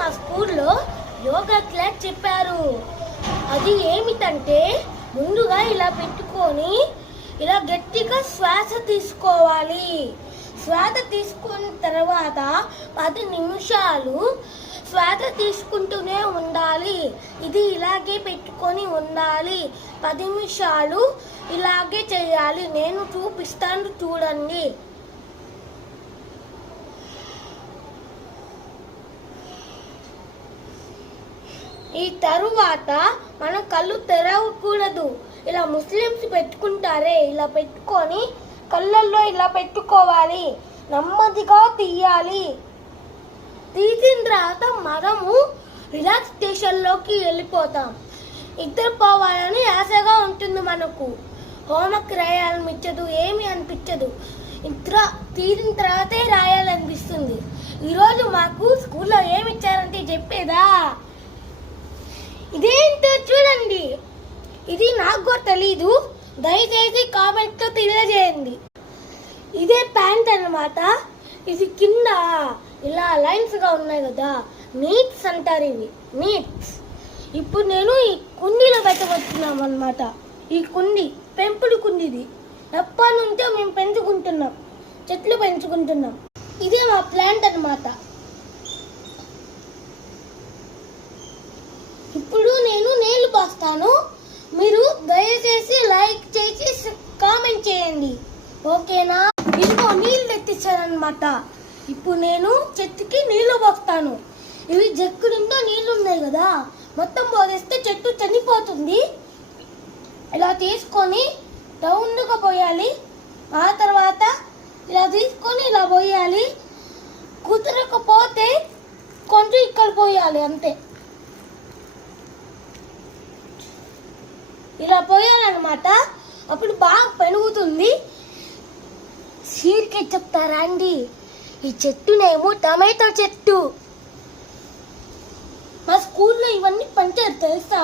మా స్కూల్లో యోగా క్లాస్ చెప్పారు. అది ఏమిటంటే ముందుగా ఇలా పెట్టుకొని ఇలా గట్టిగా శ్వాస తీసుకోవాలి. శ్వాస తీసుకున్న తర్వాత 10 నిమిషాలు శ్వాస తీసుకుంటూనే ఉండాలి. ఇది ఇలాగే పెట్టుకొని ఉండాలి. 10 నిమిషాలు ఇలాగే చేయాలి. నేను చూపిస్తాను చూడండి. ఈ తరువాత మనం కళ్ళు తెరవకూడదు. ఇలా ముస్లిమ్స్ పెట్టుకుంటారే, ఇలా పెట్టుకొని కళ్ళల్లో ఇలా పెట్టుకోవాలి. నెమ్మదిగా తీయాలి. తీసిన తర్వాత మనము రిలాక్సేషన్లోకి వెళ్ళిపోతాం. నిద్రపోవాలని ఆశగా ఉంటుంది. మనకు హోంవర్క్ రాయాలనిపించదు, ఏమీ అనిపించదు. నిద్ర తీరిన తర్వాతే రాయాలనిపిస్తుంది. ఈరోజు మాకు స్కూల్లో ఏమి ఇచ్చారంటే చెప్పేదా, ఇదేంటో చూడండి. ఇది నాకు కూడా తెలీదు. దయచేసి కామెంట్తో తెలియజేయండి. ఇదే ప్యాంట్ అన్నమాట. ఇది కింద ఇలా లైన్స్గా ఉన్నాయి కదా, నీట్స్ అంటారు. ఇవి నీట్స్. ఇప్పుడు నేను ఈ కుండీలో పెట్టబోతున్నాం అన్నమాట. ఈ కుండీ పెంపుడు కుండీది. ఎప్పటి నుంచో మేము పెంచుకుంటున్నాం, చెట్లు పెంచుకుంటున్నాం. ఇదే మా ప్లాంట్ అన్నమాట. ఇప్పుడు నేను నీళ్లు పోస్తాను. మీరు దయచేసి లైక్ చేసి కామెంట్ చేయండి, ఓకేనా? ఇదిగో నీళ్ళు తెచ్చిచ్చారనమాట. ఇప్పుడు నేను చెట్టుకి నీళ్లు పోస్తాను. ఇవి జగ్గు నిండా నీళ్లు ఉన్నాయి కదా, మొత్తం పోసేస్తే చెట్టు చనిపోతుంది. ఇలా తీసుకొని రౌండ్గా పోయాలి. ఆ తర్వాత ఇలా తీసుకొని ఇలా పోయాలి. కుదరకపోతే కొంచెం ఇక్కడ పోయాలి, అంతే. ఇలా పోయాలన్నమాట. అప్పుడు బాగా పెరుగుతుంది. సీడ్కి చెప్తారా అండి? ఈ చెట్టునేమో టమాటో చెట్టు. మా స్కూల్లో ఇవన్నీ పంచారు తెలుసా?